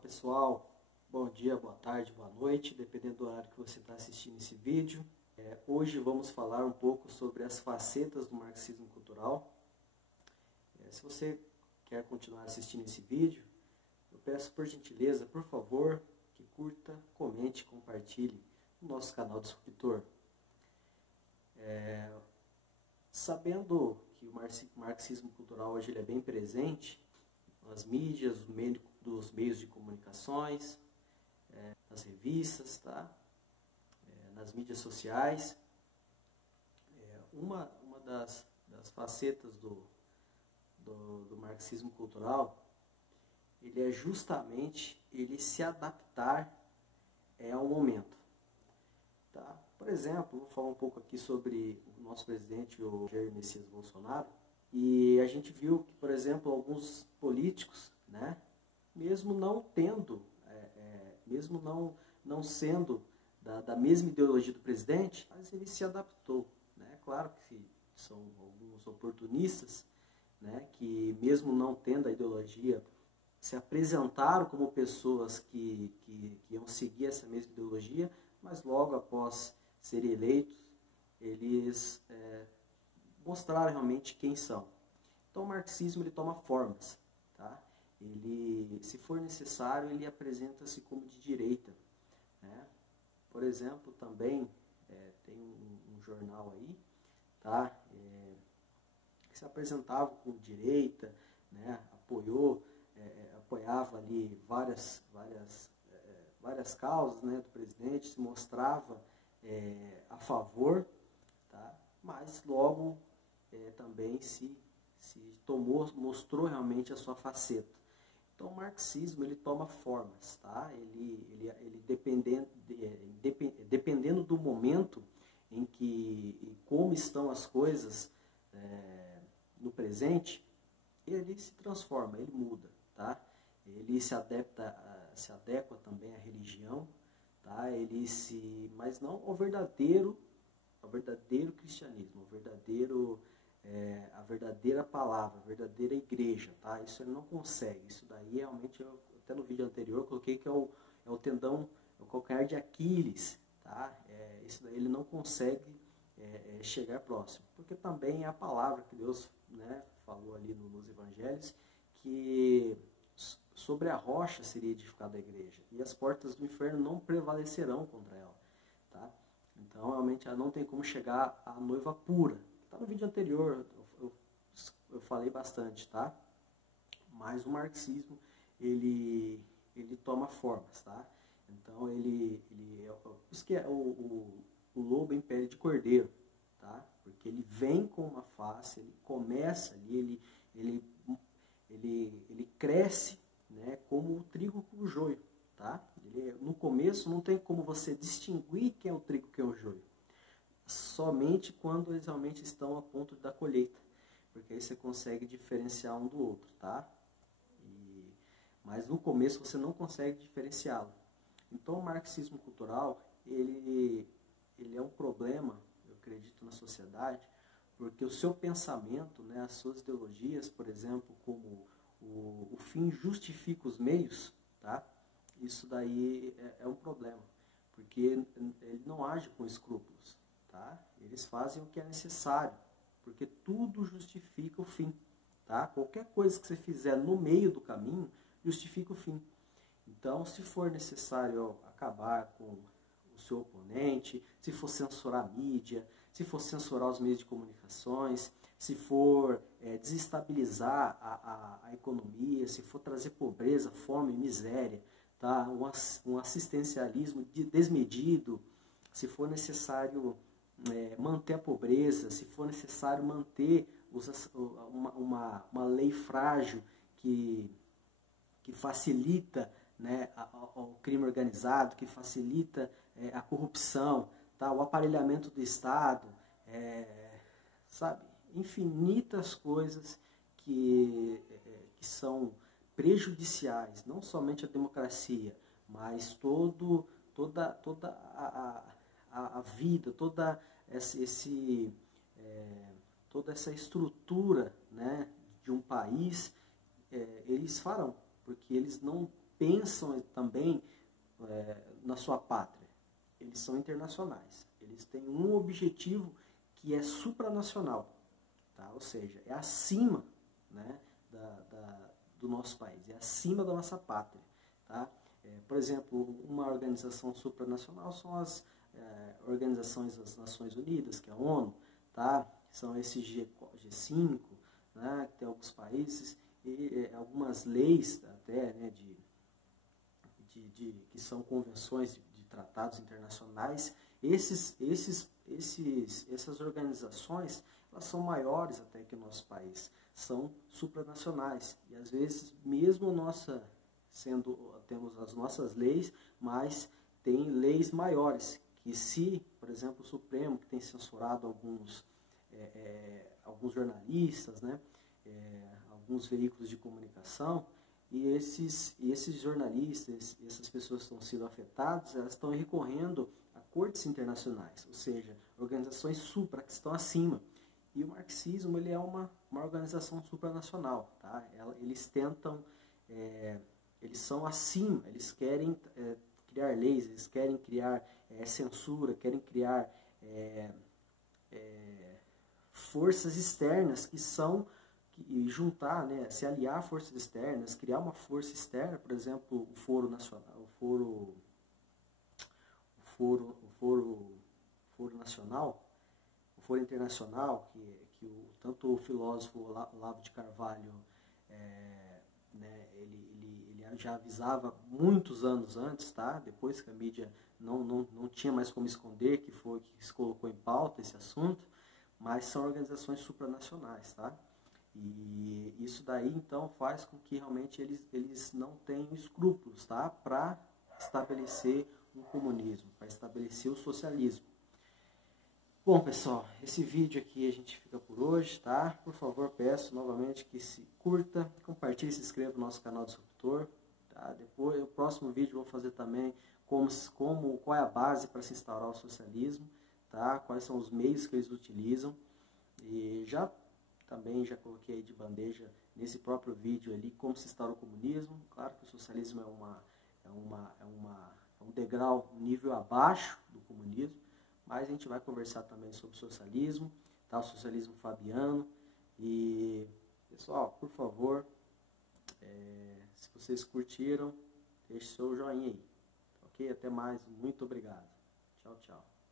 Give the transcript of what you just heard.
pessoal, bom dia, boa tarde, boa noite, dependendo do horário que você está assistindo esse vídeo. Hoje vamos falar um pouco sobre as facetas do marxismo cultural. Se você quer continuar assistindo esse vídeo, eu peço por gentileza, por favor, que curta, comente, compartilhe no nosso canal Disruptor. Sabendo que o marxismo cultural hoje ele é bem presente nas mídias, dos meios de comunicações, nas revistas, tá? Nas mídias sociais. Uma das facetas do marxismo cultural, ele é justamente ele se adaptar ao momento. Tá? Por exemplo, vou falar um pouco aqui sobre o nosso presidente, o Jair Messias Bolsonaro, e a gente viu que, por exemplo, alguns políticos, né, mesmo não tendo, mesmo não sendo da mesma ideologia do presidente, mas ele se adaptou. Né? Claro que são alguns oportunistas, né, que mesmo não tendo a ideologia, se apresentaram como pessoas que iam seguir essa mesma ideologia, mas logo após serem eleitos, eles mostraram realmente quem são. Então o marxismo ele toma formas. Tá? Ele, se for necessário, ele apresenta-se como de direita. Né? Por exemplo, também tem um jornal aí, tá? Que se apresentava como direita, né? Apoiava ali várias causas, né, do presidente, se mostrava a favor, tá? Mas logo também mostrou realmente a sua faceta. Então o marxismo ele toma formas, tá? Ele dependendo do momento em que e como estão as coisas no presente, ele se transforma, ele muda, tá? Ele se adequa também à religião, tá? Mas não ao verdadeiro cristianismo, a verdadeira palavra, a verdadeira igreja, tá? Isso ele não consegue. Isso daí realmente, até no vídeo anterior eu coloquei que é o tendão, é o calcanhar de Aquiles, tá? Isso daí ele não consegue chegar próximo, porque também é a palavra que Deus, né, falou ali nos evangelhos, que sobre a rocha seria edificada a igreja, e as portas do inferno não prevalecerão contra ela. Tá? Então, realmente, ela não tem como chegar à noiva pura. Tá no vídeo anterior, eu falei bastante, tá? Mas o marxismo, ele toma formas, tá? Então, isso que é o lobo em pele de cordeiro, tá? Porque ele vem com uma face, ele começa ali, ele cresce, né, como o trigo com o joio, tá? No começo não tem como você distinguir quem é o trigo e quem é o joio. Somente quando eles realmente estão a ponto da colheita, porque aí você consegue diferenciar um do outro, tá? Mas no começo você não consegue diferenciá-lo. Então o marxismo cultural, ele é um problema, eu acredito, na sociedade, porque o seu pensamento, né, as suas ideologias, por exemplo, como o fim justifica os meios, tá? Isso daí é um problema, porque ele não age com escrúpulos, tá? Eles fazem o que é necessário, porque tudo justifica o fim, tá? Qualquer coisa que você fizer no meio do caminho justifica o fim. Então, se for necessário acabar com o seu oponente, se for censurar a mídia, se for censurar os meios de comunicações, se for desestabilizar a economia, se for trazer pobreza, fome, miséria, tá? Um assistencialismo desmedido, se for necessário manter a pobreza, se for necessário manter uma lei frágil que facilita, né, o crime organizado, que facilita a corrupção, tá? O aparelhamento do Estado, sabe? Infinitas coisas que são prejudiciais, não somente à democracia, mas toda a vida, toda essa estrutura, né, de um país, eles farão, porque eles não pensam também na sua pátria. Eles são internacionais. Eles têm um objetivo que é supranacional, tá? Ou seja, é acima, né, do nosso país, é acima da nossa pátria. Tá? Por exemplo, uma organização supranacional são as organizações das Nações Unidas, que é a ONU, tá? São esses G5, né, que tem alguns países, e algumas leis até, né, que são convenções de tratados internacionais. Essas organizações, elas são maiores até que o nosso país, são supranacionais, e às vezes mesmo temos as nossas leis, mas tem leis maiores, que se, por exemplo, o Supremo, que tem censurado alguns jornalistas, né, alguns veículos de comunicação, e esses jornalistas, essas pessoas que estão sendo afetadas, elas estão recorrendo a cortes internacionais, ou seja, organizações supra que estão acima. E o marxismo, ele é uma organização supranacional, tá? Eles tentam, eles são acima, eles querem criar leis, eles querem criar censura, querem criar forças externas e juntar, né, se aliar a forças externas, criar uma força externa, por exemplo, o Foro Nacional, o Foro Nacional, o Foro Internacional, tanto o filósofo Olavo de Carvalho, né, ele já avisava muitos anos antes, tá? Depois que a mídia não tinha mais como esconder, que se colocou em pauta esse assunto, mas são organizações supranacionais, tá? E isso daí, então, faz com que realmente eles não tenham escrúpulos, tá? Para estabelecer um comunismo, para estabelecer o socialismo. Bom, pessoal, esse vídeo aqui a gente fica por hoje, tá? Por favor, peço novamente que se curta, compartilhe e se inscreva no nosso canal Disruptor, tá? Depois, o próximo vídeo eu vou fazer também qual é a base para se instaurar o socialismo, tá? Quais são os meios que eles utilizam. E também já coloquei aí de bandeja nesse próprio vídeo ali como se instaura o comunismo. Claro que o socialismo é um degrau, um nível abaixo do comunismo, mas a gente vai conversar também sobre socialismo, tá? O socialismo fabiano. E, pessoal, por favor, se vocês curtiram, deixe seu joinha aí, ok? Até mais, muito obrigado. Tchau, tchau.